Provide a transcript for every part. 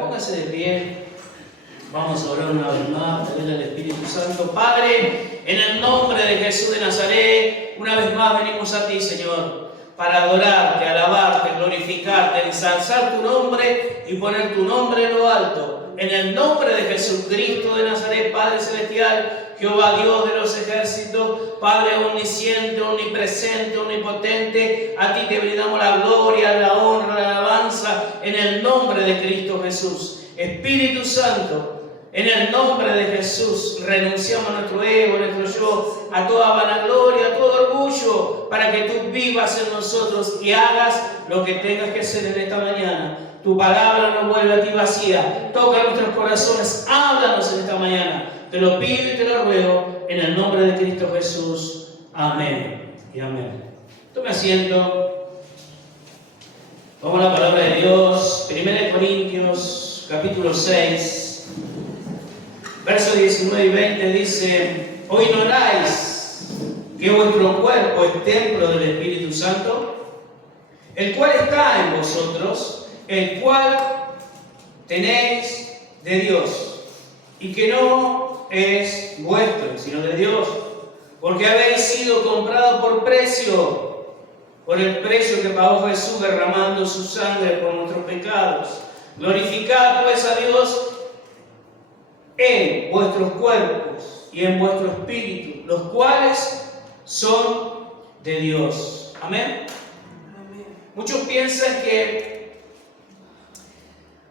Póngase de pie, vamos a orar una vez más, pedirle al Espíritu Santo. Padre, en el nombre de Jesús de Nazaret, una vez más venimos a ti, Señor, para adorarte, alabarte, glorificarte, ensalzar tu nombre y poner tu nombre en lo alto. En el nombre de Jesucristo de Nazaret, Padre Celestial, Jehová Dios de los ejércitos, Padre omnisciente, omnipresente, omnipotente, a ti te brindamos la gloria, la honra, la alabanza, en el nombre de Cristo Jesús. Espíritu Santo, en el nombre de Jesús, renunciamos a nuestro ego, a nuestro yo, a toda vanagloria, a todo orgullo, para que tú vivas en nosotros y hagas lo que tengas que hacer en esta mañana. Tu palabra no vuelve a ti vacía. Toca nuestros corazones, háblanos en esta mañana. Te lo pido y te lo ruego en el nombre de Cristo Jesús. Amén y amén. Tome asiento. Vamos a la palabra de Dios. 1 Corintios, capítulo 6, versos 19 y 20 dice: ¿O ignoráis que vuestro cuerpo es templo del Espíritu Santo, el cual está en vosotros, el cual tenéis de Dios, y que no es vuestro, sino de Dios? Porque habéis sido comprados por precio, por el precio que pagó Jesús derramando su sangre por nuestros pecados. Glorificad pues a Dios en vuestros cuerpos y en vuestro espíritu, los cuales son de Dios. Amén. Muchos piensan que,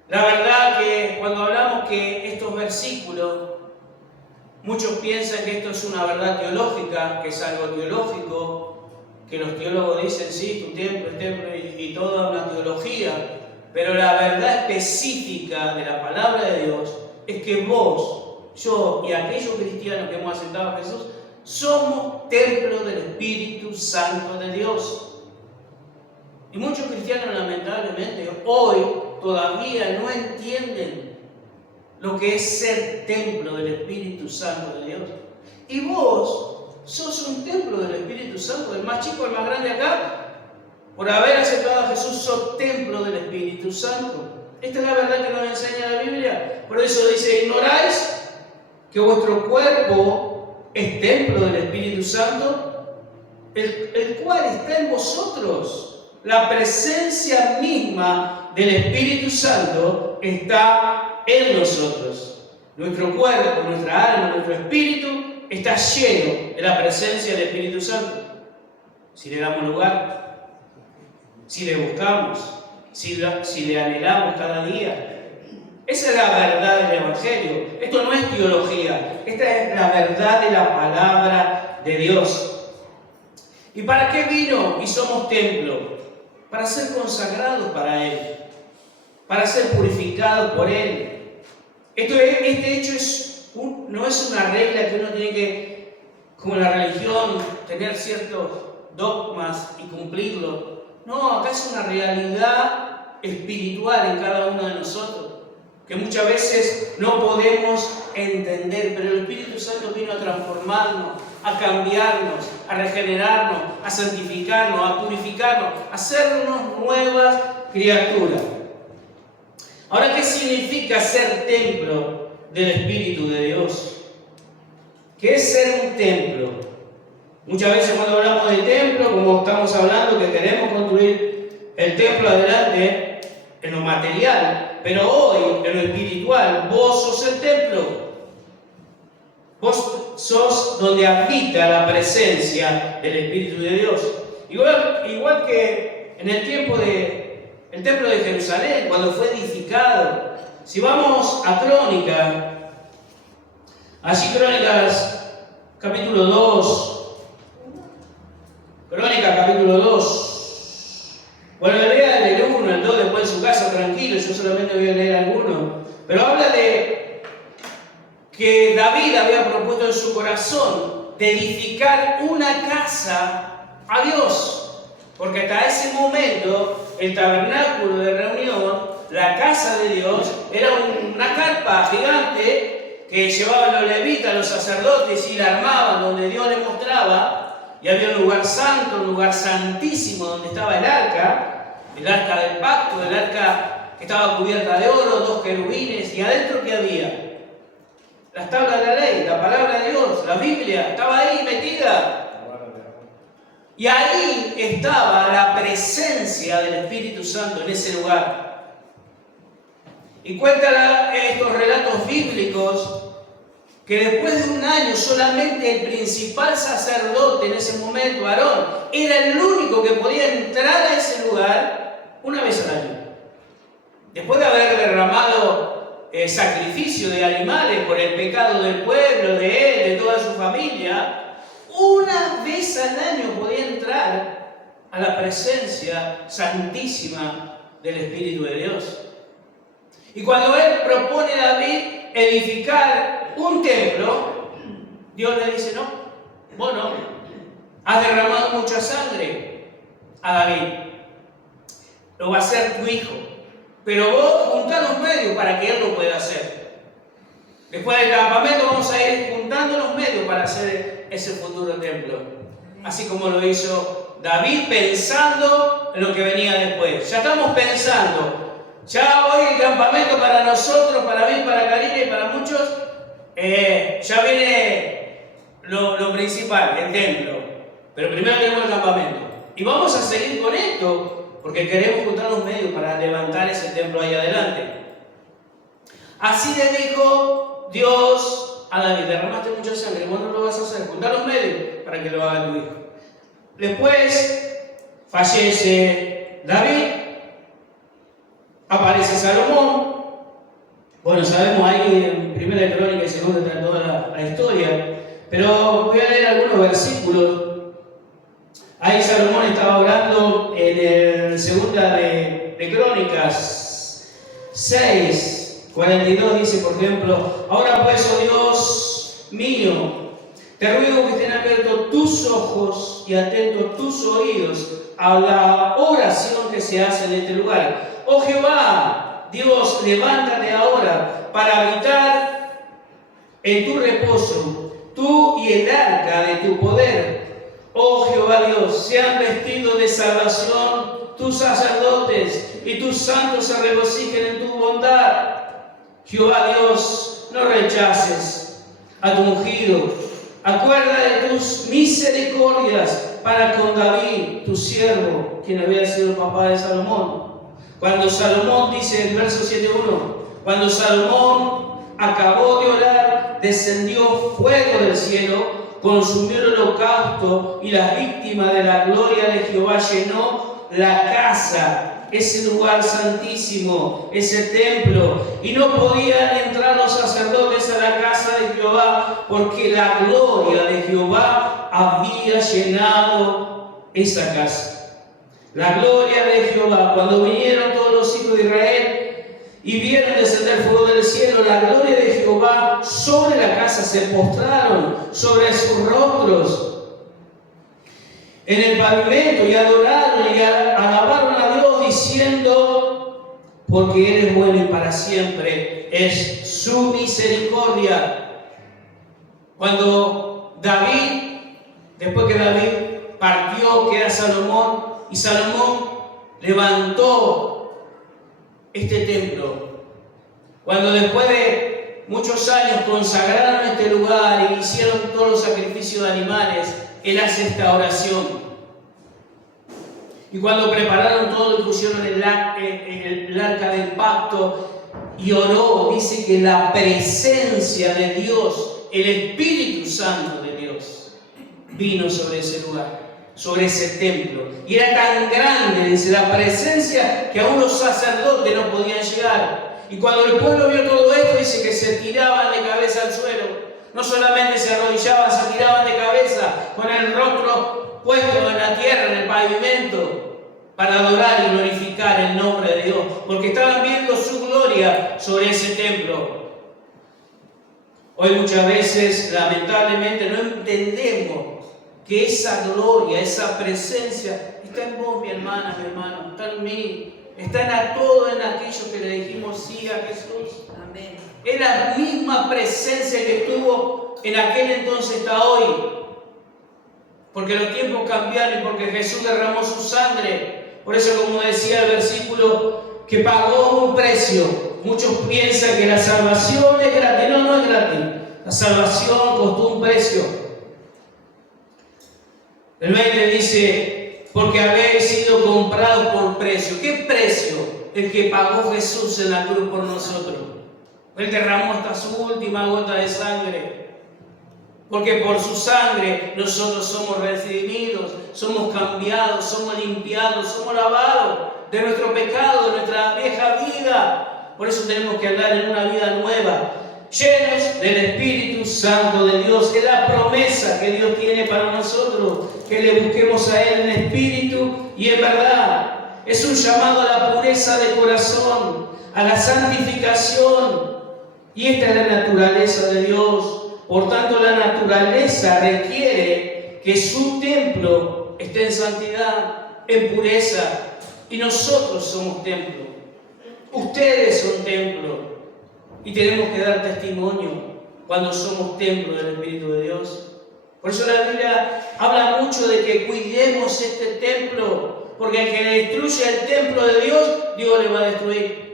la verdad que cuando hablamos que estos versículos, muchos piensan que esto es una verdad teológica, que es algo teológico, que los teólogos dicen, sí, tu templo, el templo y toda una teología, pero la verdad específica de la palabra de Dios es que vos, yo y aquellos cristianos que hemos aceptado a Jesús, somos templo del Espíritu Santo de Dios. Y muchos cristianos, lamentablemente, hoy todavía no entienden lo que es ser templo del Espíritu Santo de Dios. Y vos sos un templo del Espíritu Santo, el más chico, el más grande acá. Por haber aceptado a Jesús, sos templo del Espíritu Santo. Esta es la verdad que nos enseña la Biblia. Por eso dice: ¿ignoráis que vuestro cuerpo es templo del Espíritu Santo, el cual está en vosotros? La presencia misma del Espíritu Santo está en nosotros. Nuestro cuerpo, nuestra alma, nuestro espíritu está lleno de la presencia del Espíritu Santo. Si le damos lugar, si le buscamos, si le anhelamos cada día. Esa es la verdad del Evangelio. Esto no es teología. Esta es la verdad de la palabra de Dios. ¿Y para qué vino y somos templo? Para ser consagrados para Él, para ser purificados por Él. Este hecho no es una regla que uno tiene que, como en la religión, tener ciertos dogmas y cumplirlos. No, acá es una realidad espiritual en cada uno de nosotros, que muchas veces no podemos entender, pero el Espíritu Santo vino a transformarnos, a cambiarnos, a regenerarnos, a santificarnos, a purificarnos, a hacernos nuevas criaturas. Ahora, ¿qué significa ser templo del Espíritu de Dios? ¿Qué es ser un templo? Muchas veces cuando hablamos de templo, como estamos hablando que queremos construir el templo adelante en lo material, pero hoy en lo espiritual, vos sos el templo. Vos sos donde habita la presencia del Espíritu de Dios. Igual que en el tiempo del templo de Jerusalén, cuando fue edificado. Si vamos a Crónicas, capítulo 2. Crónicas, capítulo 2. Bueno, lean el 1, el 2 después en su casa, tranquilo, yo solamente voy a leer alguno. Pero habla de que David había propuesto en su corazón de edificar una casa a Dios, porque hasta ese momento el tabernáculo de reunión, la casa de Dios, era una carpa gigante que llevaban los levitas, los sacerdotes, y la armaban donde Dios les mostraba, y había un lugar santo, un lugar santísimo donde estaba el arca del pacto, el arca que estaba cubierta de oro, 2 querubines, y adentro ¿qué había? Las tablas de la ley, la palabra de Dios, la Biblia, estaba ahí metida. Y ahí estaba la presencia del Espíritu Santo en ese lugar. Y cuenta estos relatos bíblicos que después de un año solamente el principal sacerdote en ese momento, Aarón, era el único que podía entrar a ese lugar una vez al año. Después de haber derramado sacrificio de animales por el pecado del pueblo, de él, de toda su familia, una vez al año podía entrar a la presencia santísima del Espíritu de Dios. Y cuando él propone a David edificar un templo, Dios le dice: no, vos no, has derramado mucha sangre a David, lo va a hacer tu hijo, pero vos juntá los medios para que él lo pueda hacer. Después del campamento vamos a ir juntando los medios para hacer ese futuro templo, así como lo hizo David, pensando en lo que venía después. Ya estamos pensando, ya hoy el campamento para nosotros, para mí, para Karina y para muchos, ya viene lo principal, el templo. Pero primero tenemos el campamento. Y vamos a seguir con esto, porque queremos juntar los medios para levantar ese templo ahí adelante. Así le dijo Dios a David: derramaste mucha sangre, vos no lo vas a hacer, juntar los medios para que lo haga tu hijo. Después fallece David, aparece Salomón. Bueno, sabemos ahí en 1 Crónica y 2 está toda la historia, pero voy a leer algunos versículos. Ahí Salomón estaba orando en el 2 de Crónicas 6, 42, dice por ejemplo: ahora pues, oh Dios mío, te ruego que estén abiertos tus ojos y atentos tus oídos a la oración que se hace en este lugar. Oh Jehová, Dios, levántate ahora para habitar en tu reposo, tú y el arca de tu poder. Oh Jehová Dios, sean vestidos de salvación tus sacerdotes y tus santos se regocijen en tu bondad. Jehová Dios, no rechaces a tu ungido. Acuerda de tus misericordias para con David, tu siervo, quien había sido el papá de Salomón. Cuando Salomón, dice el verso 7.1, cuando Salomón acabó de orar, descendió fuego del cielo, consumió el holocausto y las víctimas de la gloria de Jehová llenó la casa, ese lugar santísimo, ese templo, y no podían entrar los sacerdotes a la casa de Jehová porque la gloria de Jehová había llenado esa casa. La gloria de Jehová, cuando vinieron todos los hijos de Israel y vieron descender fuego del cielo, la gloria de Jehová sobre la casa, se postraron sobre sus rostros en el pavimento y adoraron y alabaron a Dios diciendo: porque eres bueno y para siempre es su misericordia. Cuando David, después que David partió, queda Salomón, y Salomón levantó este templo. Cuando después de muchos años consagraron este lugar y hicieron todos los sacrificios de animales, él hace esta oración. Y cuando prepararon todo y pusieron el arca del pacto y oró, dice que la presencia de Dios, el Espíritu Santo de Dios, vino sobre ese lugar, sobre ese templo. Y era tan grande, dice, la presencia, que aún los sacerdotes no podían llegar. Y cuando el pueblo vio todo esto, dice que se tiraban de cabeza al suelo. No solamente se arrodillaban, se tiraban de cabeza con el rostro puesto en la tierra, en el pavimento, para adorar y glorificar el nombre de Dios, porque estaban viendo su gloria sobre ese templo. Hoy muchas veces, lamentablemente, no entendemos que esa gloria, esa presencia está en vos, mi hermana, mi hermano, está en mí, está en todo en aquellos que le dijimos sí a Jesús. Amén. Es la misma presencia que estuvo en aquel entonces está hoy. Porque los tiempos cambiaron y porque Jesús derramó su sangre. Por eso, como decía el versículo que pagó un precio. Muchos piensan que la salvación es gratis. No, no es gratis. La salvación costó un precio. El 20 dice, porque habéis sido comprados por precio. ¿Qué precio? El que pagó Jesús en la cruz por nosotros. Él derramó hasta su última gota de sangre. Porque por su sangre nosotros somos redimidos, somos cambiados, somos limpiados, somos lavados de nuestro pecado, de nuestra vieja vida. Por eso tenemos que andar en una vida nueva, llenos del Espíritu Santo de Dios. Es la promesa que Dios tiene para nosotros, que le busquemos a Él en espíritu y en verdad. Es un llamado a la pureza de corazón, a la santificación. Y esta es la naturaleza de Dios. Por tanto, la naturaleza requiere que su templo esté en santidad, en pureza. Y nosotros somos templo. Ustedes son templo. Y tenemos que dar testimonio cuando somos templo del Espíritu de Dios. Por eso la Biblia habla mucho de que cuidemos este templo. Porque el que destruye el templo de Dios, Dios le va a destruir.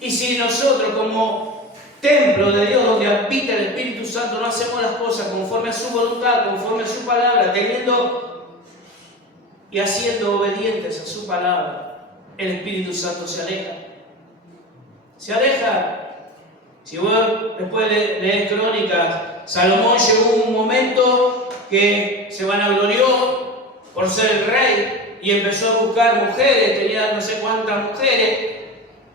Y si nosotros como templo de Dios donde habita el Espíritu Santo no hacemos las cosas conforme a su voluntad, conforme a su palabra, teniendo y haciendo obedientes a su palabra, el Espíritu Santo se aleja. Se aleja. Si vos después lees Crónicas, Salomón llegó un momento que se vanaglorió por ser el rey y empezó a buscar mujeres, tenía no sé cuántas mujeres,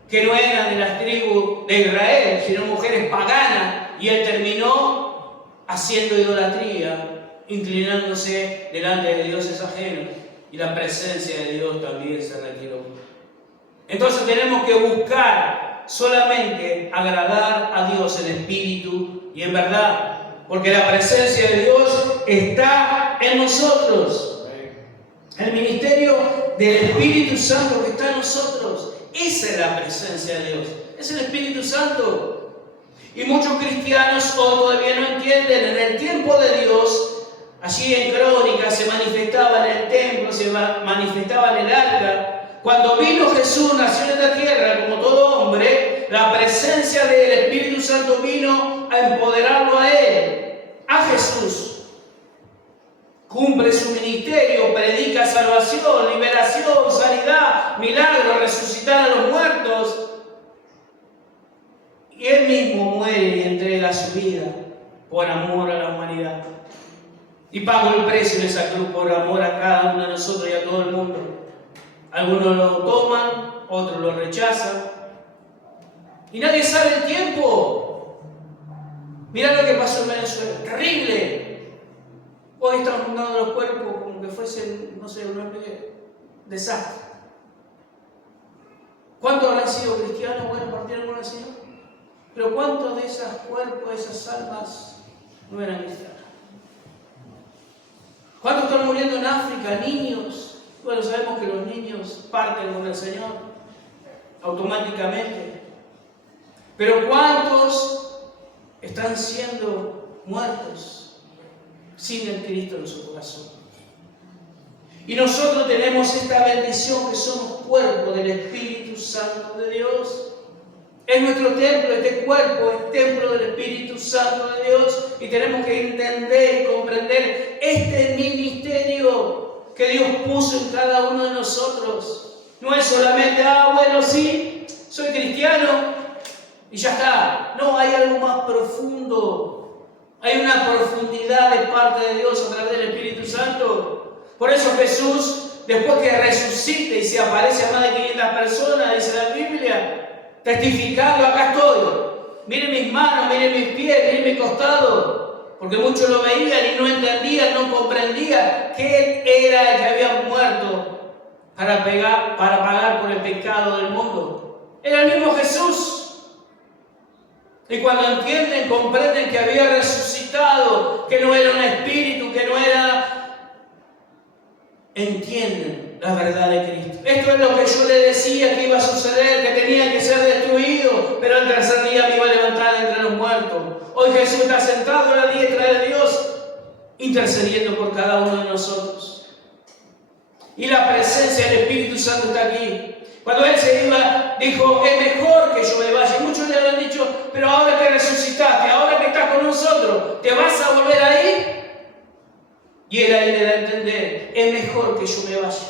que no eran de las tribus de Israel, sino mujeres paganas, y él terminó haciendo idolatría, inclinándose delante de dioses ajenos, y la presencia de Dios también se retiró. Entonces tenemos que buscar solamente agradar a Dios en espíritu y en verdad, porque la presencia de Dios está en nosotros. El ministerio del Espíritu Santo que está en nosotros. Esa es la presencia de Dios, es el Espíritu Santo. Y muchos cristianos hoy todavía no entienden. En el tiempo de Dios, allí en Crónicas se manifestaba en el templo, se manifestaba en el arca. Cuando vino Jesús, nació en la tierra como todo hombre, la presencia del Espíritu Santo vino a empoderarlo a Él, a Jesús. Cumple su ministerio, predica salvación, liberación, sanidad, milagros, resucitar a los muertos. Y Él mismo muere y entrega su vida por amor a la humanidad. Y pagó el precio de esa cruz por amor a cada uno de nosotros y a todo el mundo. Algunos lo toman, otros lo rechazan. Y nadie sabe el tiempo. Mirá lo que pasó en Venezuela. Terrible. Hoy estamos juntando los cuerpos como que fuesen, no sé, un desastre. ¿Cuántos habrán sido cristianos? Bueno, partieron con el Señor. Pero ¿cuántos de esos cuerpos, de esas almas, no eran cristianos? ¿Cuántos están muriendo en África? Niños. Bueno, sabemos que los niños parten con el Señor automáticamente. Pero ¿cuántos están siendo muertos sin el Cristo en su corazón? Y nosotros tenemos esta bendición que somos cuerpo del Espíritu Santo de Dios. Es nuestro templo, este cuerpo es templo del Espíritu Santo de Dios. Y tenemos que entender y comprender este ministerio que Dios puso en cada uno de nosotros. No es solamente, bueno, sí, soy cristiano y ya está. No, hay algo más profundo. Hay una profundidad de parte de Dios a través del Espíritu Santo. Por eso Jesús, después que resucita y se aparece a más de 500 personas, dice la Biblia, testificando, acá estoy. Miren mis manos, miren mis pies, miren mi costado. Porque muchos lo veían y no entendían, no comprendían que Él era el que había muerto para pagar por el pecado del mundo. Era el mismo Jesús. Y cuando entienden, comprenden que había resucitado, que no era un espíritu, que no era... Entienden la verdad de Cristo. Esto es lo que yo le decía que iba a suceder, que tenía que ser destruido, pero al tercer día me iba a levantar entre los muertos. Hoy Jesús está sentado a la diestra de Dios, intercediendo por cada uno de nosotros. Y la presencia del Espíritu Santo está aquí. Cuando Él se iba, dijo, es mejor que yo me vaya. Y muchos le habían dicho, pero ahora que resucitaste, ahora que estás con nosotros, ¿te vas a volver a ir? Y Él ahí le da a entender, es mejor que yo me vaya.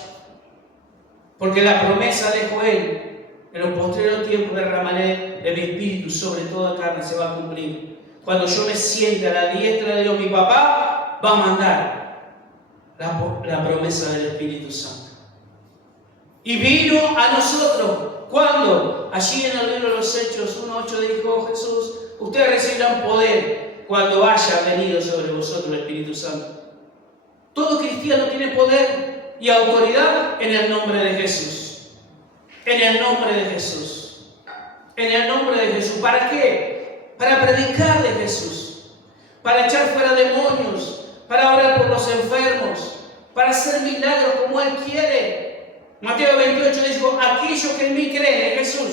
Porque la promesa de Joel, en los postreros tiempos derramaré de mi espíritu sobre toda carne, se va a cumplir. Cuando yo me siente a la diestra de Dios, mi papá va a mandar la promesa del Espíritu Santo. Y vino a nosotros. ¿Cuándo? Allí en el libro de los Hechos 1:8 dijo Jesús, ustedes recibirán poder cuando haya venido sobre vosotros el Espíritu Santo. Todo cristiano tiene poder y autoridad en el nombre de Jesús. En el nombre de Jesús. En el nombre de Jesús. ¿Para qué? Para predicar de Jesús. Para echar fuera demonios. Para orar por los enfermos. Para hacer milagros como Él quiere. Mateo 28 dijo, aquellos que en mí creen en Jesús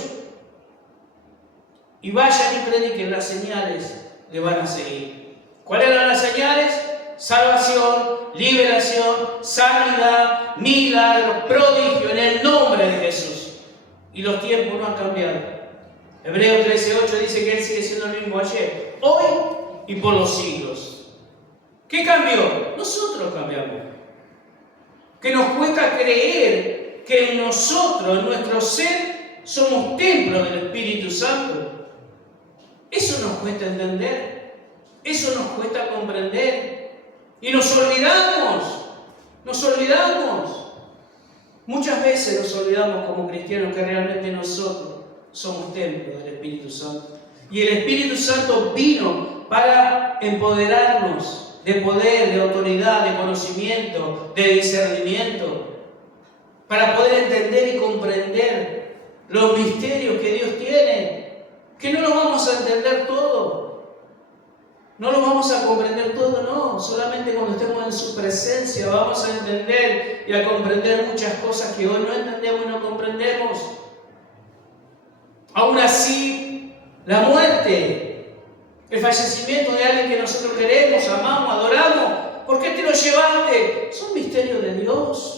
y vayan y prediquen, las señales le van a seguir. ¿Cuáles eran las señales? Salvación, liberación, sanidad, milagros, prodigio en el nombre de Jesús. Y los tiempos no han cambiado. Hebreos 13:8 dice que Él sigue siendo el mismo ayer, hoy y por los siglos. ¿Qué cambió? Nosotros cambiamos. Que nos cuesta creer que en nosotros, en nuestro ser, somos templo del Espíritu Santo. Eso nos cuesta entender, eso nos cuesta comprender. Y nos olvidamos. Muchas veces nos olvidamos como cristianos que realmente nosotros somos templo del Espíritu Santo. Y el Espíritu Santo vino para empoderarnos de poder, de autoridad, de conocimiento, de discernimiento, para poder entender y comprender los misterios que Dios tiene, que no los vamos a entender todo, no los vamos a comprender todo, no, solamente cuando estemos en su presencia vamos a entender y a comprender muchas cosas que hoy no entendemos y no comprendemos. Aún así, la muerte, el fallecimiento de alguien que nosotros queremos, amamos, adoramos, ¿por qué te lo llevaste? Son misterios de Dios.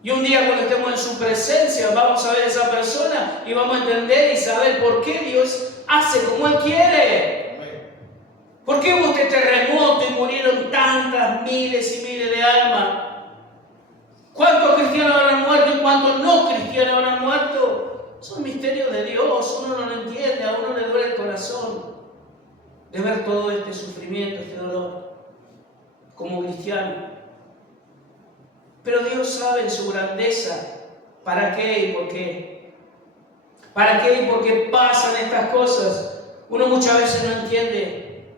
Y un día cuando estemos en su presencia vamos a ver a esa persona y vamos a entender y saber por qué Dios hace como Él quiere. ¿Por qué hubo este terremoto y murieron tantas miles y miles de almas? ¿Cuántos cristianos habrán muerto y cuántos no cristianos habrán muerto? Son misterios de Dios, uno no lo entiende, a uno le duele el corazón de ver todo este sufrimiento, este dolor, como cristiano. Pero Dios sabe en su grandeza para qué y por qué. ¿Para qué y por qué pasan estas cosas? Uno muchas veces no entiende,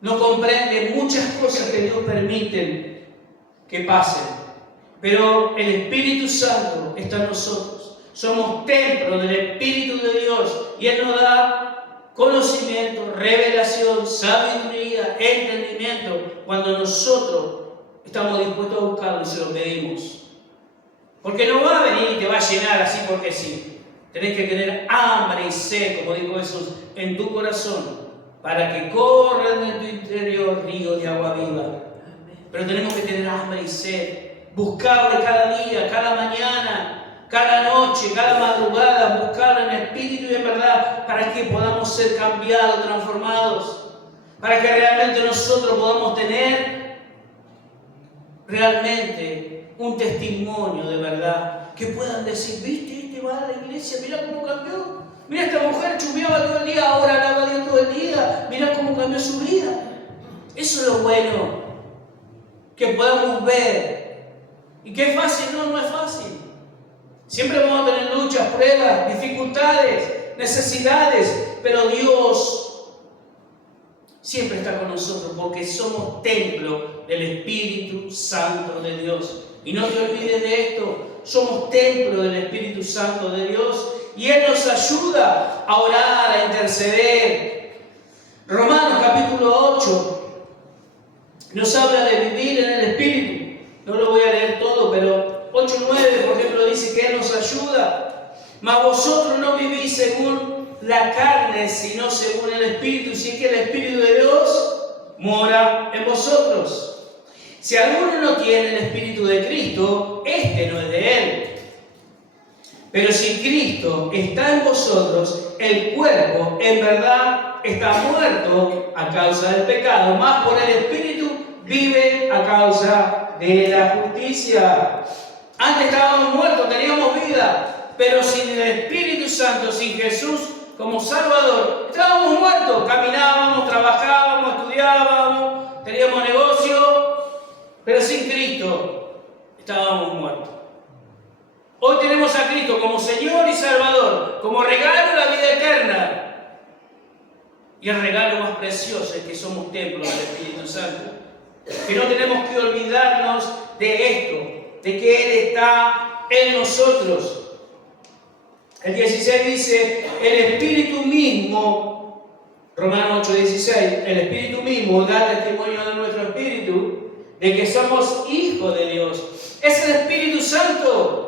no comprende muchas cosas que Dios permite que pasen. Pero el Espíritu Santo está en nosotros. Somos templo del Espíritu de Dios y Él nos da conocimiento, revelación, sabiduría, entendimiento cuando nosotros estamos dispuestos a buscarlo y se lo pedimos. Porque no va a venir y te va a llenar así porque sí. Tenés que tener hambre y sed, como dijo Jesús, en tu corazón, para que corran en tu interior ríos de agua viva. Pero tenemos que tener hambre y sed. Buscarle cada día, cada mañana, cada noche, cada madrugada. Buscarle en espíritu y en verdad, para que podamos ser cambiados, transformados. Para que realmente nosotros podamos tener realmente un testimonio de verdad, que puedan decir, viste, este va a la iglesia, mira cómo cambió, mira esta mujer chumbeaba todo el día, ahora alaba a Dios todo el día, mira cómo cambió su vida. Eso es lo bueno, que podamos ver. ¿Y qué es fácil? No es fácil. Siempre vamos a tener luchas, pruebas, dificultades, necesidades, pero Dios siempre está con nosotros porque somos templo del Espíritu Santo de Dios. Y no te olvides de esto, somos templo del Espíritu Santo de Dios y Él nos ayuda a orar, a interceder. Romanos capítulo 8 nos habla de vivir en el Espíritu. No lo voy a leer todo, pero 8:9 por ejemplo dice que Él nos ayuda. Mas vosotros no vivís según la carne, sino según el Espíritu, y si es que el Espíritu de Dios mora en vosotros. Si alguno no tiene el Espíritu de Cristo, este no es de Él. Pero si Cristo está en vosotros, el cuerpo en verdad está muerto a causa del pecado, mas por el Espíritu vive a causa de la justicia. Antes estábamos muertos, teníamos vida, pero sin el Espíritu Santo, sin Jesús como Salvador, estábamos muertos. Caminábamos, trabajábamos, estudiábamos, teníamos negocio, pero sin Cristo estábamos muertos. Hoy tenemos a Cristo como Señor y Salvador, como regalo de la vida eterna. Y el regalo más precioso es que somos templos del Espíritu Santo. Que no tenemos que olvidarnos de esto, de que Él está en nosotros. El 16 dice, el Espíritu mismo, Romanos 8:16, el Espíritu mismo da testimonio de nuestro espíritu de que somos hijos de Dios. Es el Espíritu Santo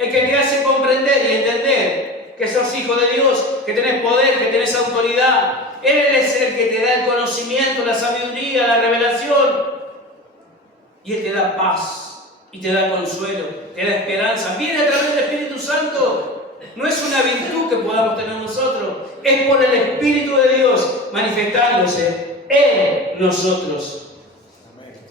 el que te hace comprender y entender que sos hijo de Dios, que tenés poder, que tenés autoridad. Él es el que te da el conocimiento, la sabiduría, la revelación. Y Él te da paz y te da consuelo, te da esperanza. Viene a través del Espíritu Santo. No es una virtud que podamos tener nosotros, es por el Espíritu de Dios manifestándose en nosotros.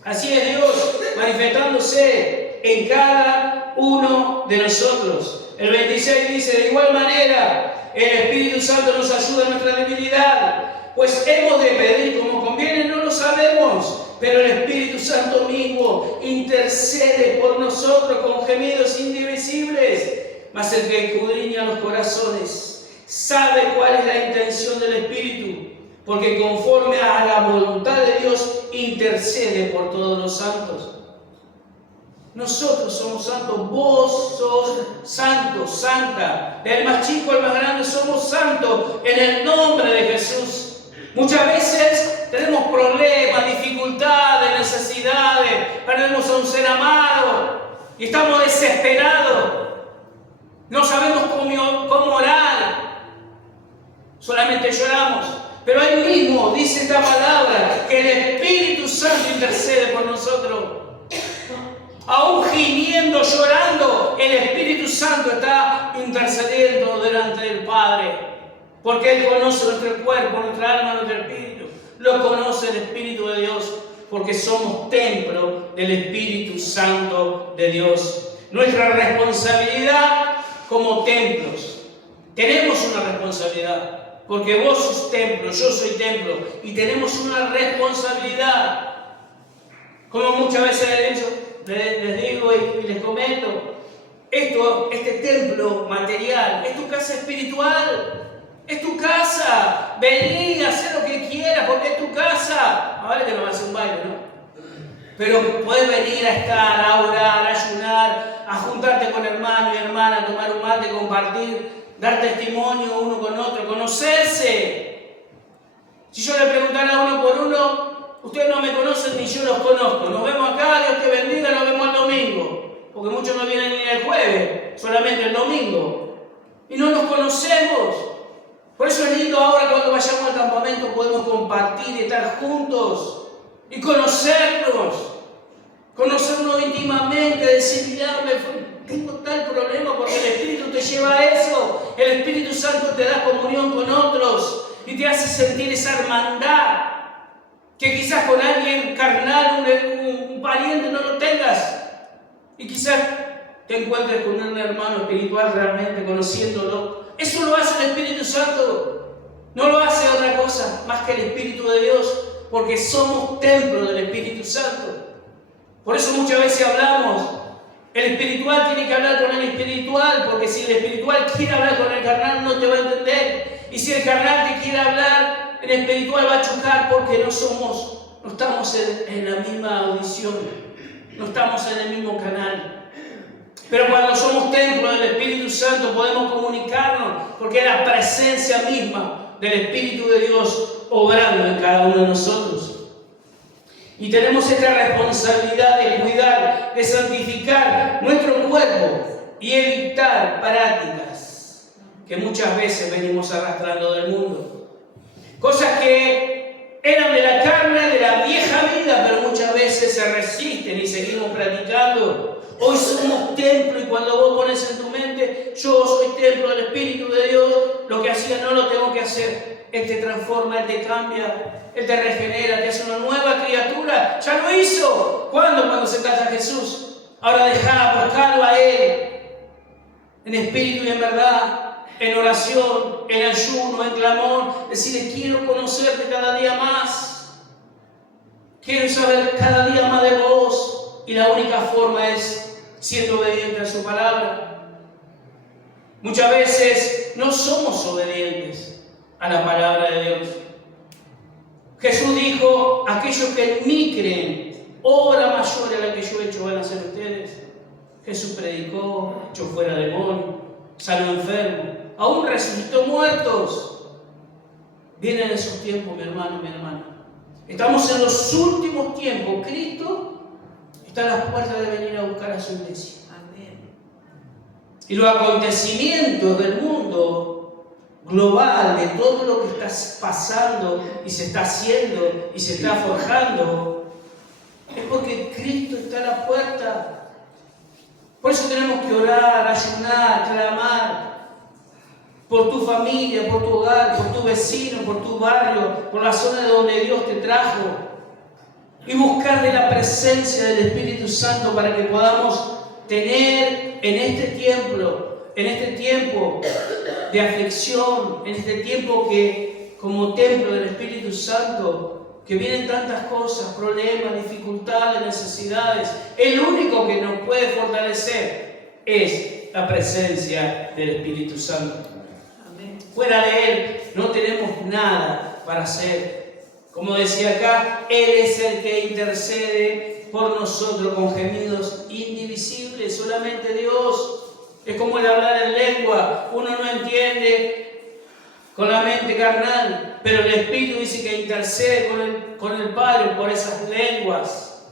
Así es Dios manifestándose en cada uno de nosotros. El 26 dice, de igual manera, el Espíritu Santo nos ayuda en nuestra debilidad, pues hemos de pedir como conviene, no lo sabemos, pero el Espíritu Santo mismo intercede por nosotros con gemidos indivisibles. Mas el que escudriña los corazones sabe cuál es la intención del Espíritu, porque conforme a la voluntad de Dios intercede por todos los santos. Nosotros somos santos, vos sos santo, santa. Del más chico al más grande somos santos en el nombre de Jesús. Muchas veces tenemos problemas, dificultades, necesidades, perdemos a un ser amado y estamos desesperados. No sabemos cómo orar, solamente lloramos. Pero ahí mismo dice esta palabra, que el Espíritu Santo intercede por nosotros. Aún gimiendo, llorando, el Espíritu Santo está intercediendo delante del Padre. Porque Él conoce nuestro cuerpo, nuestra alma, nuestro espíritu. Lo conoce el Espíritu de Dios, porque somos templo del Espíritu Santo de Dios. Nuestra responsabilidad como templos. Tenemos una responsabilidad, porque vos sos templo, yo soy templo, y tenemos una responsabilidad. Como muchas veces les digo y les comento, este templo material es tu casa espiritual, es tu casa. Vení a hacer lo que quieras, porque es tu casa. Ahora que no va a hacer un baile, ¿no? Pero puedes venir a estar, a orar, a ayunar, a juntarte con hermano y hermana, a tomar un mate, compartir, dar testimonio uno con otro, conocerse. Si yo le preguntara uno por uno, ustedes no me conocen ni yo los conozco. Nos vemos acá, Dios te bendiga, nos vemos el domingo. Porque muchos no vienen ni el jueves, solamente el domingo. Y no nos conocemos. Por eso es lindo ahora cuando vayamos al campamento podemos compartir y estar juntos. Y conocernos íntimamente, decir, mira, tengo tal problema porque el Espíritu te lleva a eso. El Espíritu Santo te da comunión con otros y te hace sentir esa hermandad que quizás con alguien carnal, un pariente no lo tengas. Y quizás te encuentres con un hermano espiritual realmente conociéndolo. Eso lo hace el Espíritu Santo. No lo hace otra cosa más que el Espíritu de Dios. Porque somos templo del Espíritu Santo. Por eso muchas veces hablamos, el espiritual tiene que hablar con el espiritual, porque si el espiritual quiere hablar con el carnal no te va a entender. Y si el carnal te quiere hablar, el espiritual va a chocar porque no estamos en la misma audición, no estamos en el mismo canal. Pero cuando somos templo del Espíritu Santo podemos comunicarnos, porque es la presencia misma del Espíritu de Dios obrando en cada uno de nosotros. Y tenemos esta responsabilidad de cuidar, de santificar nuestro cuerpo y evitar prácticas que muchas veces venimos arrastrando del mundo. Cosas que eran de la carne, de la vieja vida, pero muchas veces se resisten y seguimos practicando. Hoy somos templo y cuando vos pones en tu mente simplemente yo soy templo del Espíritu de Dios, lo que hacía no lo tengo que hacer. Él te transforma, Él te cambia, Él te regenera, te hace una nueva criatura. Ya lo hizo. ¿Cuándo? Cuando se casa Jesús. Ahora dejá, buscarlo a Él, en espíritu y en verdad, en oración, en ayuno, en clamor. Decirle, quiero conocerte cada día más. Quiero saber cada día más de vos. Y la única forma es siendo obediente a su palabra. Muchas veces no somos obedientes a la palabra de Dios. Jesús dijo, aquellos que en mí creen, obra mayor a la que yo he hecho van a hacer ustedes. Jesús predicó, echó fuera demonios, sanó enfermos, aún resucitó muertos. Vienen esos tiempos, mi hermano, mi hermana. Estamos en los últimos tiempos. Cristo está a las puertas de venir a buscar a su iglesia. Amén. Y los acontecimientos del mundo global, de todo lo que está pasando y se está haciendo y se está forjando, es porque Cristo está a la puerta. Por eso tenemos que orar, ayunar, clamar por tu familia, por tu hogar, por tu vecino, por tu barrio, por la zona de donde Dios te trajo. Y buscar de la presencia del Espíritu Santo para que podamos tener en este tiempo de aflicción, en este tiempo que como templo del Espíritu Santo, que vienen tantas cosas, problemas, dificultades, necesidades. El único que nos puede fortalecer es la presencia del Espíritu Santo. Amén. Fuera de Él no tenemos nada para hacer. Como decía acá, Él es el que intercede por nosotros con gemidos indivisibles. Solamente Dios. Es como el hablar en lengua. Uno no entiende con la mente carnal, pero el Espíritu dice que intercede con el Padre por esas lenguas.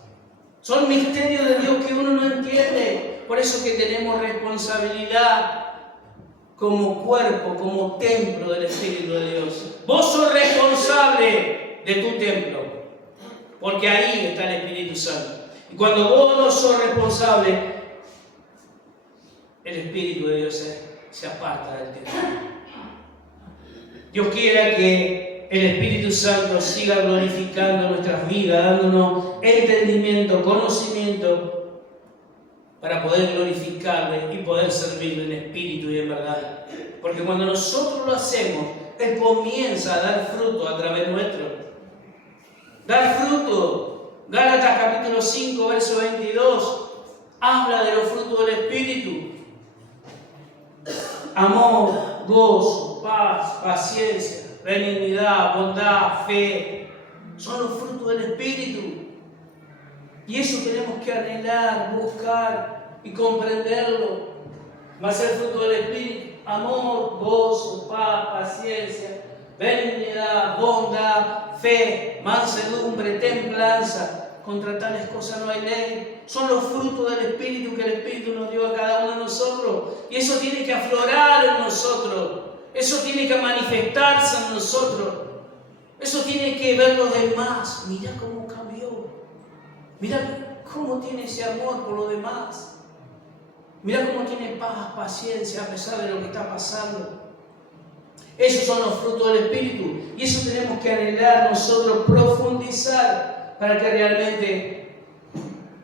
Son misterios de Dios que uno no entiende. Por eso que tenemos responsabilidad como cuerpo, como templo del Espíritu de Dios. Vos sos responsable de tu templo, porque ahí está el Espíritu Santo. Y cuando vos no sos responsable, el Espíritu de Dios se aparta del templo. Dios quiera que el Espíritu Santo siga glorificando nuestras vidas, dándonos entendimiento, conocimiento, para poder glorificarle y poder servirle en espíritu y en verdad. Porque cuando nosotros lo hacemos, Él comienza a dar fruto a través nuestro. Dar fruto. Gálatas capítulo 5, verso 22, habla de los frutos del Espíritu. Amor, gozo, paz, paciencia, benignidad, bondad, fe. Son los frutos del Espíritu. Y eso tenemos que anhelar, buscar y comprenderlo. Va a ser fruto del Espíritu. Amor, gozo, paz, paciencia, benignidad, bondad, fe, mansedumbre, templanza. Contra tales cosas no hay ley. Son los frutos del Espíritu que el Espíritu nos dio a cada uno de nosotros. Y eso tiene que aflorar en nosotros. Eso tiene que manifestarse en nosotros. Eso tiene que ver los demás. Mirá cómo cambió. Mirá cómo tiene ese amor por los demás. Mirá cómo tiene paz, paciencia a pesar de lo que está pasando. Esos son los frutos del Espíritu. Y eso tenemos que anhelar nosotros, profundizar, para que realmente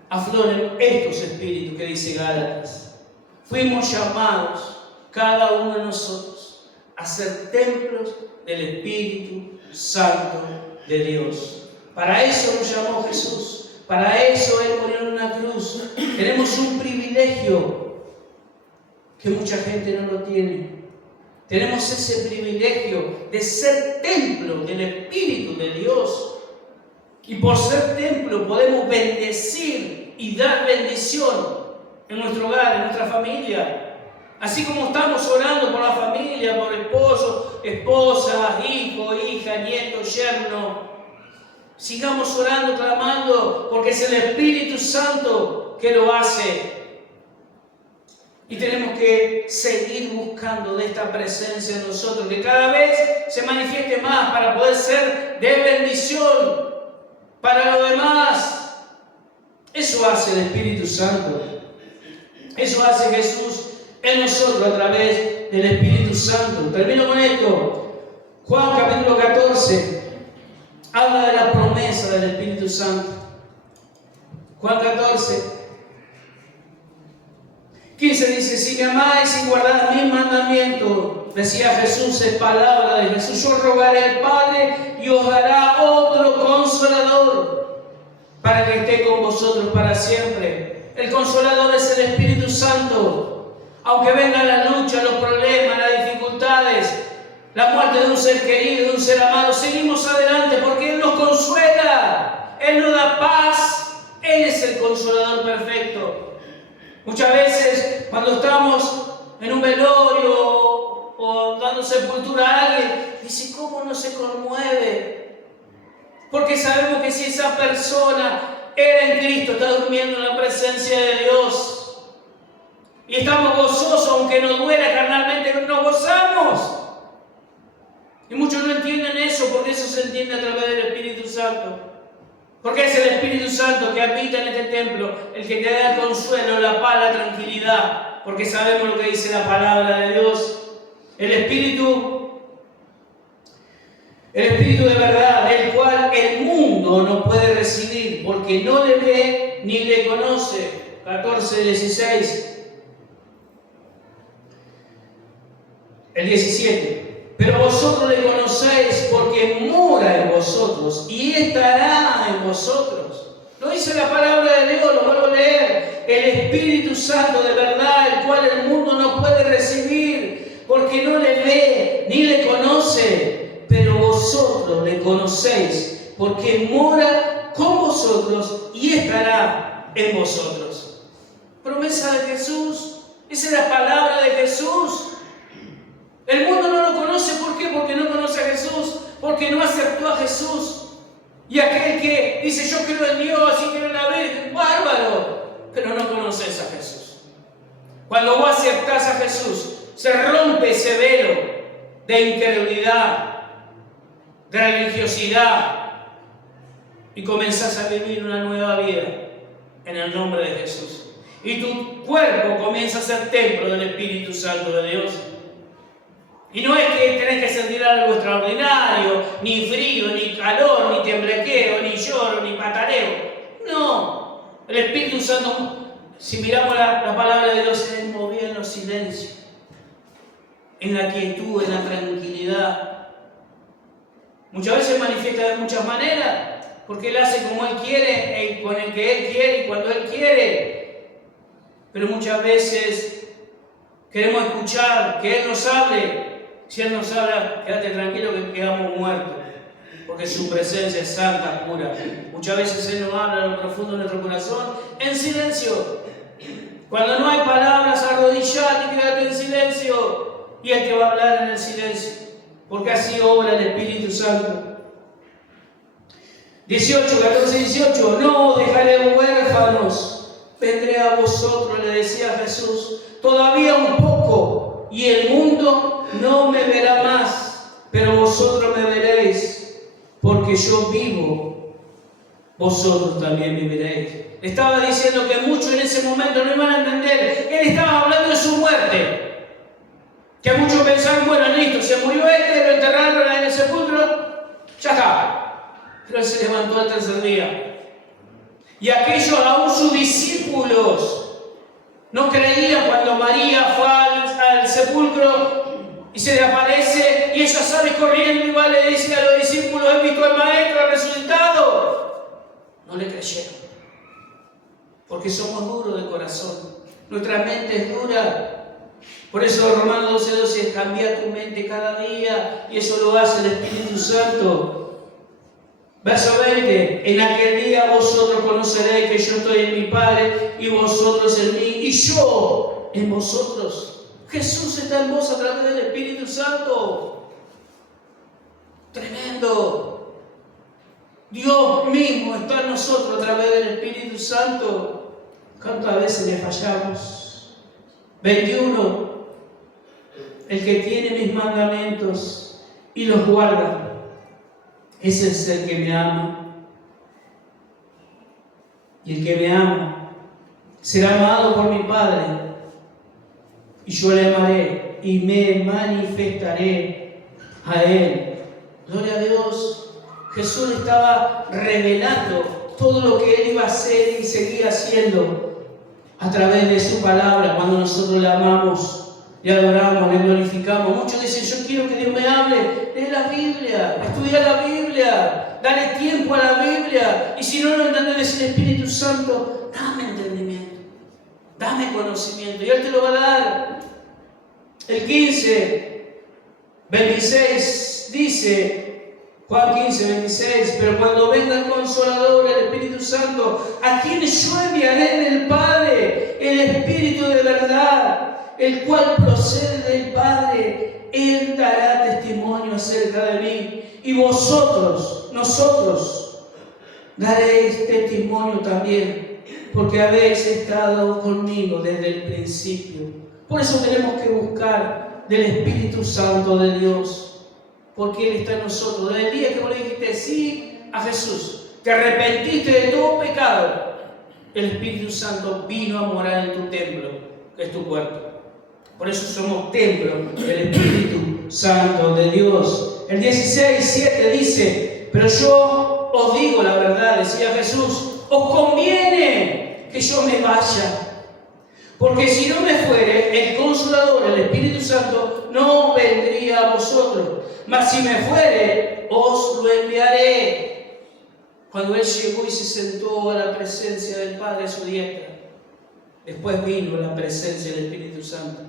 afloren estos espíritus que dice Gálatas. Fuimos llamados, cada uno de nosotros, a ser templos del Espíritu Santo de Dios. Para eso nos llamó Jesús. Para eso Él murió en una cruz. Tenemos un privilegio que mucha gente no lo tiene. Tenemos ese privilegio de ser templo del Espíritu de Dios. Y por ser templo podemos bendecir y dar bendición en nuestro hogar, en nuestra familia. Así como estamos orando por la familia, por esposo, esposa, hijo, hija, nieto, yerno. Sigamos orando, clamando, porque es el Espíritu Santo que lo hace. Y tenemos que seguir buscando de esta presencia en nosotros, que cada vez se manifieste más para poder ser de bendición para los demás. Eso hace el Espíritu Santo. Eso hace Jesús en nosotros a través del Espíritu Santo. Termino con esto. Juan capítulo 14 habla de la promesa del Espíritu Santo. Juan 14, 15 dice: si me amáis y guardáis mis mandamientos, decía Jesús, es palabra de Jesús, yo rogaré al Padre y os dará otro consolador para que esté con vosotros para siempre. El consolador es el Espíritu Santo. Aunque vengan las luchas, los problemas, las dificultades, la muerte de un ser querido, de un ser amado, seguimos adelante porque Él nos consuela, Él nos da paz, Él es el consolador perfecto. Muchas veces cuando estamos en un velorio o dando sepultura a alguien, dice: ¿cómo no se conmueve? Porque sabemos que si esa persona era en Cristo, está durmiendo en la presencia de Dios. Y estamos gozosos, aunque nos duela carnalmente, nos gozamos. Y muchos no entienden eso, porque eso se entiende a través del Espíritu Santo. Porque es el Espíritu Santo que habita en este templo, el que te da el consuelo, la paz, la tranquilidad, porque sabemos lo que dice la palabra de Dios. El Espíritu de verdad, el cual el mundo no puede recibir, porque no le ve ni le conoce. 14, 16. El 17. Pero vosotros le conocéis porque mora en vosotros y estará en vosotros. Lo dice la palabra de Dios, lo vuelvo a leer. El Espíritu Santo de verdad, el cual el mundo no puede recibir, porque no le ve ni le conoce. Pero vosotros le conocéis porque mora con vosotros y estará en vosotros. Promesa de Jesús. Esa es la palabra de Jesús. El mundo no lo conoce, ¿por qué? Porque no conoce a Jesús, porque no aceptó a Jesús. Y aquel que dice: yo creo en Dios y creo en la Virgen, bárbaro, pero no conoces a Jesús. Cuando vos aceptás a Jesús, se rompe ese velo de incredulidad, de religiosidad, y comenzás a vivir una nueva vida en el nombre de Jesús. Y tu cuerpo comienza a ser templo del Espíritu Santo de Dios. Y no es que tenés que sentir algo extraordinario, ni frío, ni calor, ni temblequeo, ni lloro, ni pataleo. No. El Espíritu Santo, si miramos la palabra de Dios, se movía en los silencios, en la quietud, en la tranquilidad. Muchas veces manifiesta de muchas maneras, porque Él hace como Él quiere, con el que Él quiere y cuando Él quiere. Pero muchas veces queremos escuchar que Él nos hable. Si Él nos habla, quédate tranquilo que quedamos muertos, porque su presencia es santa, pura. Muchas veces Él nos habla a lo profundo de nuestro corazón, en silencio. Cuando no hay palabras, arrodillate y quédate en silencio, y Él te va a hablar en el silencio, porque así obra el Espíritu Santo. 18, 14, 18. No dejaré huérfanos, vendré a vosotros, le decía Jesús. Todavía un poco, y el mundo no me verá más, pero vosotros me veréis, porque yo vivo, vosotros también viviréis. Estaba diciendo que muchos en ese momento no iban a entender. Él estaba hablando de su muerte. Que muchos pensaban: bueno, listo, se murió lo enterraron en el sepulcro, ya está. Pero Él se levantó al tercer día. Y aquellos, aún sus discípulos, no creían cuando María fue al sepulcro y se le aparece y ella sale corriendo y va, le dice a los discípulos: he visto al Maestro resucitado. No le creyeron, porque somos duros de corazón, nuestra mente es dura. Por eso Romanos 12:12 cambia tu mente cada día, y eso lo hace el Espíritu Santo. Verso 20: en aquel día vosotros conoceréis que yo estoy en mi Padre y vosotros en mí y yo en vosotros. Jesús está en vos a través del Espíritu Santo. Tremendo. Dios mismo está en nosotros a través del Espíritu Santo. ¿Cuántas veces le fallamos? 21. El que tiene mis mandamientos y los guarda, ese es el que me ama. Y el que me ama será amado por mi Padre, y yo le amaré y me manifestaré a él. Gloria a Dios. Jesús estaba revelando todo lo que él iba a hacer y seguía haciendo a través de su palabra. Cuando nosotros le amamos, le adoramos, le glorificamos. Muchos dicen, yo quiero que Dios me hable. Lee la Biblia, estudia la Biblia, dale tiempo a la Biblia. Y si no lo entiendes, decir, Espíritu Santo, dame entendimiento, dame conocimiento, y Él te lo va a dar. El 15, 26 dice, Juan 15, 26, pero cuando venga el Consolador, el Espíritu Santo, a quien yo enviaré del Padre, el Espíritu de verdad, el cual procede del Padre, Él dará testimonio acerca de mí. Y vosotros, nosotros, daréis testimonio también, porque habéis estado conmigo desde el principio. Por eso tenemos que buscar del Espíritu Santo de Dios, porque Él está en nosotros. Desde el día que vos le dijiste sí a Jesús, te arrepentiste de todo pecado, el Espíritu Santo vino a morar en tu templo, que es tu cuerpo. Por eso somos templo del Espíritu Santo de Dios. El 16:7 dice, pero yo os digo la verdad, decía Jesús, os conviene que yo me vaya. Porque si no me fuere, el Consolador, el Espíritu Santo, no vendría a vosotros. Mas si me fuere, os lo enviaré. Cuando Él llegó y se sentó a la presencia del Padre a su diestra, después vino la presencia del Espíritu Santo.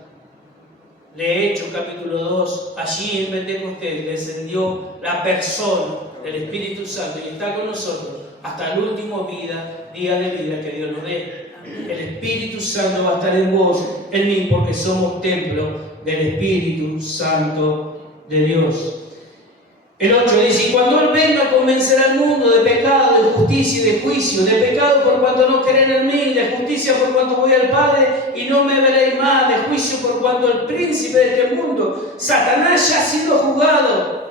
De Hechos capítulo 2, allí en Pentecostés descendió la persona del Espíritu Santo y está con nosotros hasta el último día de vida que Dios nos dé. El Espíritu Santo va a estar en vos, en mí, porque somos templo del Espíritu Santo de Dios. El 8 dice, y cuando Él venga convencerá al mundo de pecado, de justicia y de juicio, de pecado por cuanto no creen en mí, de justicia por cuanto voy al Padre y no me veréis más, de juicio por cuanto el príncipe de este mundo, Satanás, ya ha sido juzgado.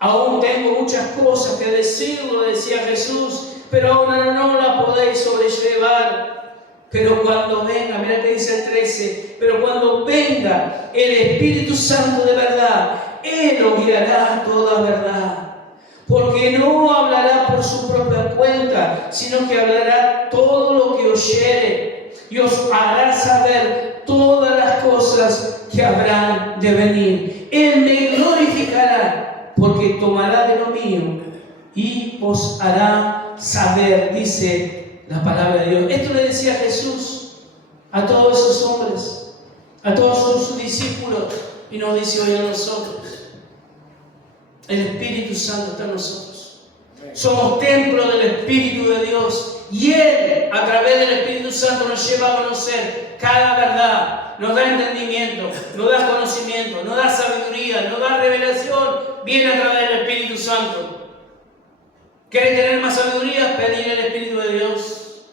Aún tengo muchas cosas que decirlo, decía Jesús, pero ahora no las podéis sobrellevar. Pero cuando venga, mira que dice el 13, pero cuando venga el Espíritu Santo de verdad, Él os guiará a toda verdad. Porque no hablará por su propia cuenta, sino que hablará todo lo que oyere y os hará saber todas las cosas que habrán de venir. Él me glorificará, porque tomará de lo mío y os hará saber, dice la palabra de Dios. Esto le decía Jesús a todos esos hombres, a todos sus discípulos, y nos dice hoy a nosotros. El Espíritu Santo está en nosotros. Somos templo del Espíritu de Dios, y Él, a través del Espíritu Santo, nos lleva a conocer cada verdad, nos da entendimiento, nos da conocimiento, nos da sabiduría, nos da revelación. Viene a través del Espíritu Santo. ¿Querés tener más sabiduría? Pedir el Espíritu de Dios.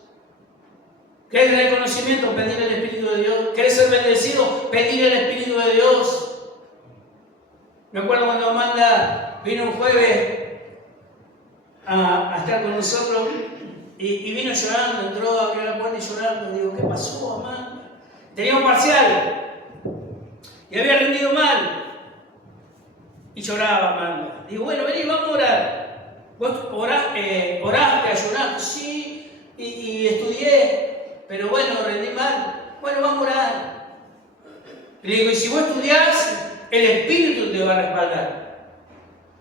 ¿Querés tener conocimiento? Pedir el Espíritu de Dios. ¿Querés ser bendecido? Pedir el Espíritu de Dios. Me acuerdo cuando Amanda vino un jueves a estar con nosotros y vino llorando, entró, abrió la puerta y llorando. Digo, ¿qué pasó, Amanda? Tenía un parcial y había rendido mal. Y lloraba Amanda. Digo, bueno, vení, vamos a orar. ¿Vos oraste, ayunaste? Sí, y estudié, pero bueno, rendí mal. Bueno, vamos a orar. Y le digo, y si vos estudiás, el Espíritu te va a respaldar.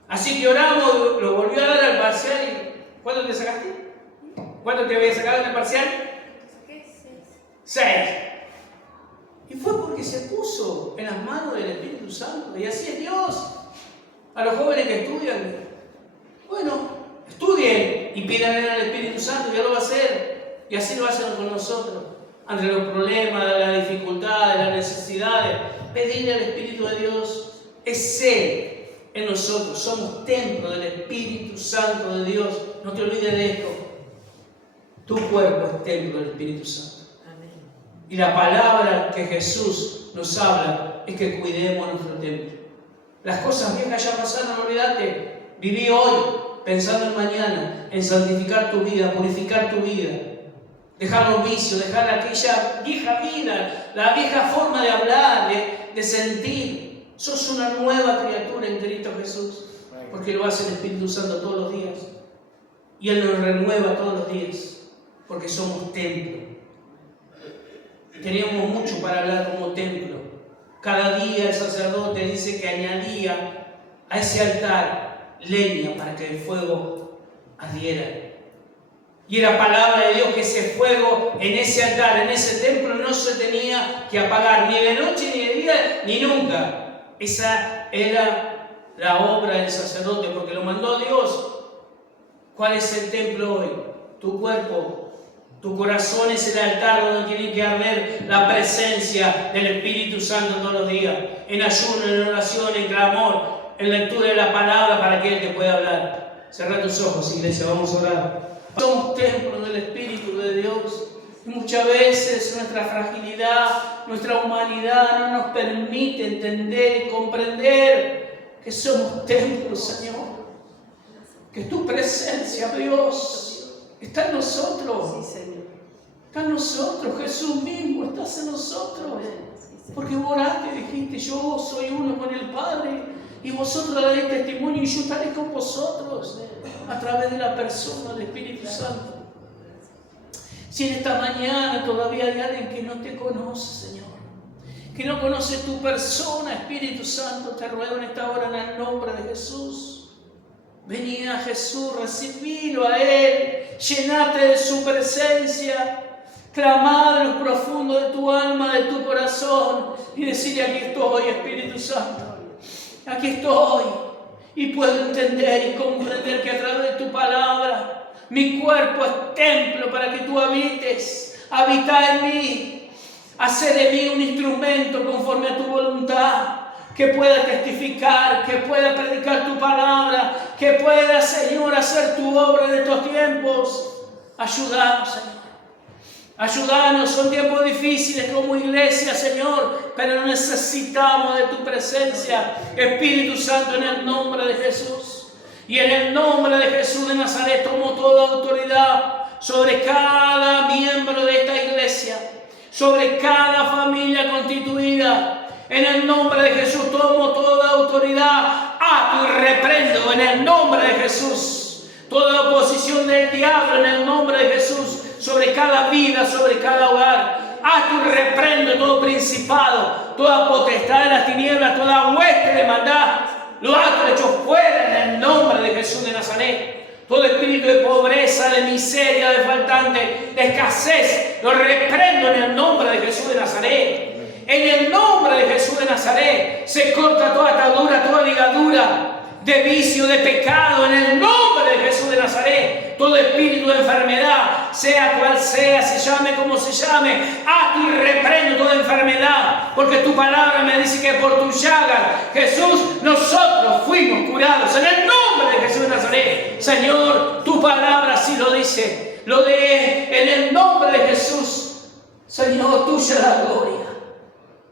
Así que oramos, lo volvió a dar al parcial. Y ¿cuánto te sacaste? ¿Cuánto te había sacado en el parcial? Saqué 6. Y fue porque se puso en las manos del Espíritu Santo. Y así es Dios. A los jóvenes que estudian, bueno, estudien y pídanle al Espíritu Santo, ya lo va a hacer. Y así lo va a hacer con nosotros. Ante los problemas, las dificultades, las necesidades, pedirle al Espíritu de Dios. Es Él en nosotros. Somos templo del Espíritu Santo de Dios. No te olvides de esto. Tu cuerpo es templo del Espíritu Santo. Amén. Y la palabra que Jesús nos habla es que cuidemos nuestro templo. Las cosas viejas ya pasaron, olvídate. Viví hoy pensando en mañana, en santificar tu vida, purificar tu vida. Dejar los vicios, dejar aquella vieja vida, la vieja forma de hablar, de sentir. Sos una nueva criatura en Cristo Jesús, porque lo hace el Espíritu Santo todos los días. Y Él nos renueva todos los días, porque somos templo. Teníamos mucho para hablar como templo. Cada día el sacerdote dice que añadía a ese altar leña para que el fuego ardiera. Y era palabra de Dios que ese fuego en ese altar, en ese templo, no se tenía que apagar ni de noche, ni de día, ni nunca. Esa era la obra del sacerdote, porque lo mandó Dios. ¿Cuál es el templo hoy? Tu cuerpo, tu corazón es el altar donde tiene que arder la presencia del Espíritu Santo todos los días. En ayuno, en oración, en clamor, en lectura de la palabra para que Él te pueda hablar. Cerra tus ojos, iglesia, vamos a orar. Somos templos del Espíritu de Dios. Y muchas veces nuestra fragilidad, nuestra humanidad no nos permite entender y comprender que somos templos, Señor. Que tu presencia, Dios, está en nosotros. Sí, Señor. Está en nosotros. Jesús mismo estás en nosotros. Porque vos oraste y dijiste, yo soy uno con el Padre. Y vosotros daréis testimonio y yo estaré con vosotros a través de la persona del Espíritu Santo. Si en esta mañana todavía hay alguien que no te conoce, Señor, que no conoce tu persona, Espíritu Santo, te ruego en esta hora en el nombre de Jesús. Vení a Jesús, recibilo a Él, llenate de su presencia, clamad en lo profundo de tu alma, de tu corazón y decirle, aquí estoy, Espíritu Santo. Aquí estoy y puedo entender y comprender que a través de tu palabra mi cuerpo es templo para que tú habites. Habita en mí. Hacé de mí un instrumento conforme a tu voluntad, que pueda testificar, que pueda predicar tu palabra, que pueda, Señor, hacer tu obra en estos tiempos. Ayúdanos, Señor. Ayúdanos, son tiempos difíciles como iglesia, Señor, pero necesitamos de tu presencia, Espíritu Santo, en el nombre de Jesús. Y en el nombre de Jesús de Nazaret tomo toda autoridad sobre cada miembro de esta iglesia, sobre cada familia constituida. En el nombre de Jesús tomo toda autoridad, ato y reprendo en el nombre de Jesús toda oposición del diablo en el nombre de Jesús, sobre cada vida, sobre cada hogar. Ato y reprendo todo principado, toda potestad de las tinieblas, toda hueste de maldad. Lo ato hecho fuera en el nombre de Jesús de Nazaret. Todo espíritu de pobreza, de miseria, de faltante, de escasez, lo reprendo en el nombre de Jesús de Nazaret. En el nombre de Jesús de Nazaret se corta toda atadura, toda ligadura de vicio, de pecado, en el nombre de Jesús de Nazaret. Todo espíritu de enfermedad, sea cual sea, se llame como se llame, ato y reprendo toda enfermedad, porque tu palabra me dice que por tu llaga, Jesús, nosotros fuimos curados, en el nombre de Jesús de Nazaret. Señor, tu palabra así lo dice, lo lee en el nombre de Jesús. Señor, tuya la gloria,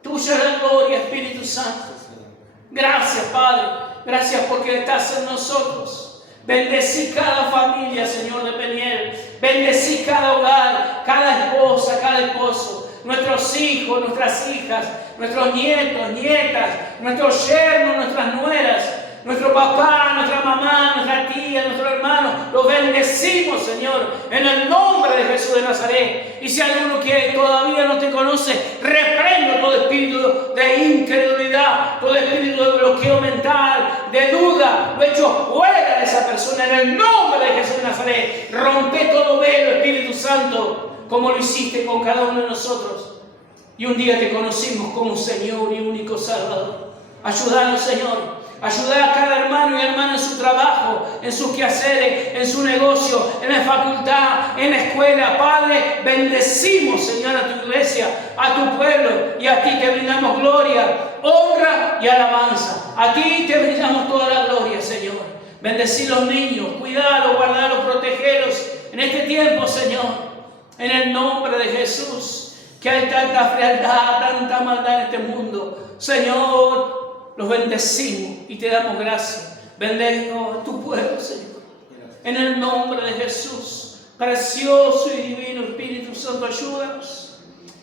tuya la gloria, Espíritu Santo. Gracias, Padre. Gracias porque estás en nosotros. Bendecí cada familia, Señor de Peniel. Bendecí cada hogar, cada esposa, cada esposo. Nuestros hijos, nuestras hijas, nuestros nietos, nietas, nuestros yernos, nuestras nueras, nuestro papá, nuestra mamá, nuestra tía, nuestro hermano. Los bendecimos, Señor, en el nombre de Jesús de Nazaret. Y si hay alguno que todavía no te conoce, reprendo todo espíritu de incredulidad, todo espíritu de bloqueo mental, de duda, lo echo fuera de esa persona en el nombre de Jesús de Nazaret. Rompe todo velo, Espíritu Santo, como lo hiciste con cada uno de nosotros. Y un día te conocimos como Señor y único Salvador. Ayúdanos, Señor. Ayudar a cada hermano y hermana en su trabajo, en sus quehaceres, en su negocio, en la facultad, en la escuela. Padre, bendecimos, Señor, a tu iglesia, a tu pueblo, y a ti te brindamos gloria, honra y alabanza. A ti te brindamos toda la gloria, Señor. Bendecí los niños, cuidalos, guardalos, protegeros en este tiempo, Señor, en el nombre de Jesús, que hay tanta frialdad, tanta maldad en este mundo. Señor, los bendecimos y te damos gracias. Bendigo a tu pueblo, Señor. En el nombre de Jesús. Precioso y divino Espíritu Santo, ayúdanos.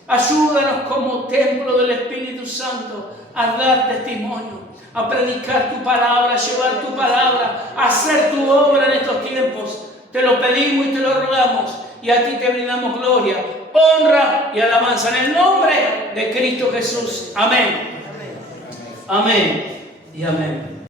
Ayúdanos como templo del Espíritu Santo a dar testimonio, a predicar tu palabra, a llevar tu palabra, a hacer tu obra en estos tiempos. Te lo pedimos y te lo rogamos, y a ti te brindamos gloria, honra y alabanza en el nombre de Cristo Jesús. Amén. Amén y amén.